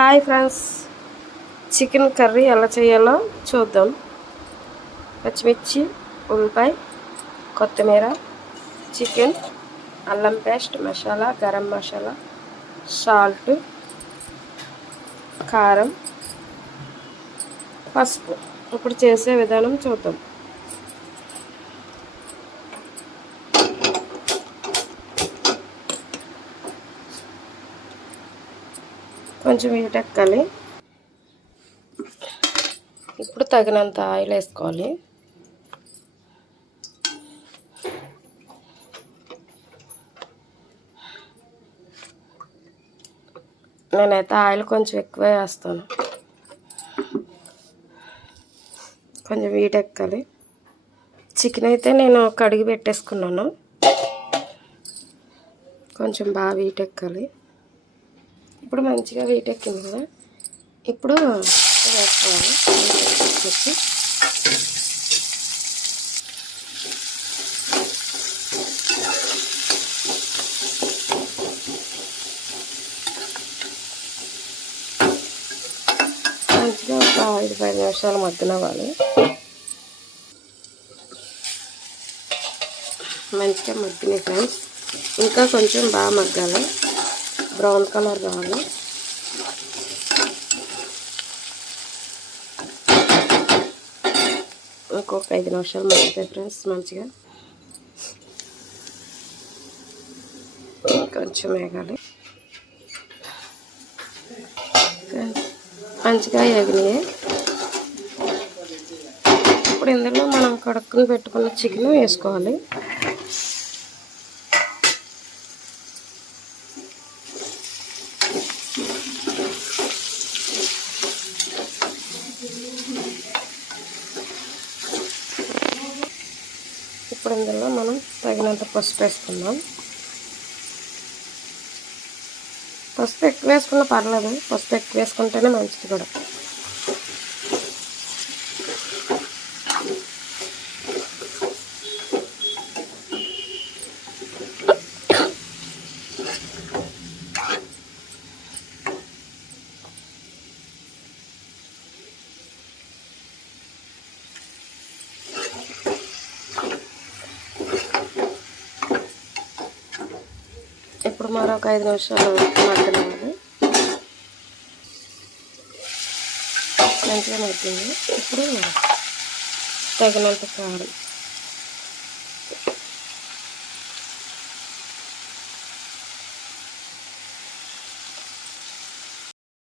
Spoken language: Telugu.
హాయ్ ఫ్రెండ్స్, చికెన్ కర్రీ ఎలా చేయాలో చూద్దాం. పచ్చిమిర్చి, ఉల్లిపాయ, కొత్తిమీర, చికెన్, అల్లం పేస్ట్, మసాలా, గరం మసాలా, సాల్ట్, కారం, పసుపు. ఇప్పుడు చేసే విధానం చూద్దాం. కొంచెం వేటెక్కాలి. ఇప్పుడు తగినంత ఆయిల్ వేసుకోవాలి. నేనైతే ఆయిల్ కొంచెం ఎక్కువ వేస్తాను. కొంచెం వీటెక్కాలి. చికెన్ అయితే నేను కడిగి పెట్టేసుకున్నాను. కొంచెం బాగా వీటెక్కాలి. ఇప్పుడు మంచిగా వీటెక్కింది కదా, ఇప్పుడు వేసుకోవాలి. మంచిగా ఒక 5-10 నిమిషాలు మగ్గనివ్వాలి. మంచిగా మగ్గినాయి ఫ్రెండ్స్. ఇంకా కొంచెం బాగా మగ్గాలి, బ్రౌన్ కలర్ రావాలి. ఇంకొక 5 నిమిషాలు మగ్గుతాయి ఫ్రెండ్స్. మంచిగా కొంచెం వేగాలి. మంచిగా ఎగినాయి. ఇప్పుడు ఇందులో మనం కడుక్కుని పెట్టుకున్న చికెన్ వేసుకోవాలి. ఇప్పుడు ఇందులో మనం తగినంత పసుపు వేసుకుందాం. పసుపు ఎక్కువ వేసుకున్నా పర్లేదు, పసుపు ఎక్కువ వేసుకుంటేనే మంచిది కూడా. ఇప్పుడు మరొక 5 నిమిషాలు మగ్గనివ్వాలి. మంచిగా మగ్గింది. ఇప్పుడు తగినంత కారం,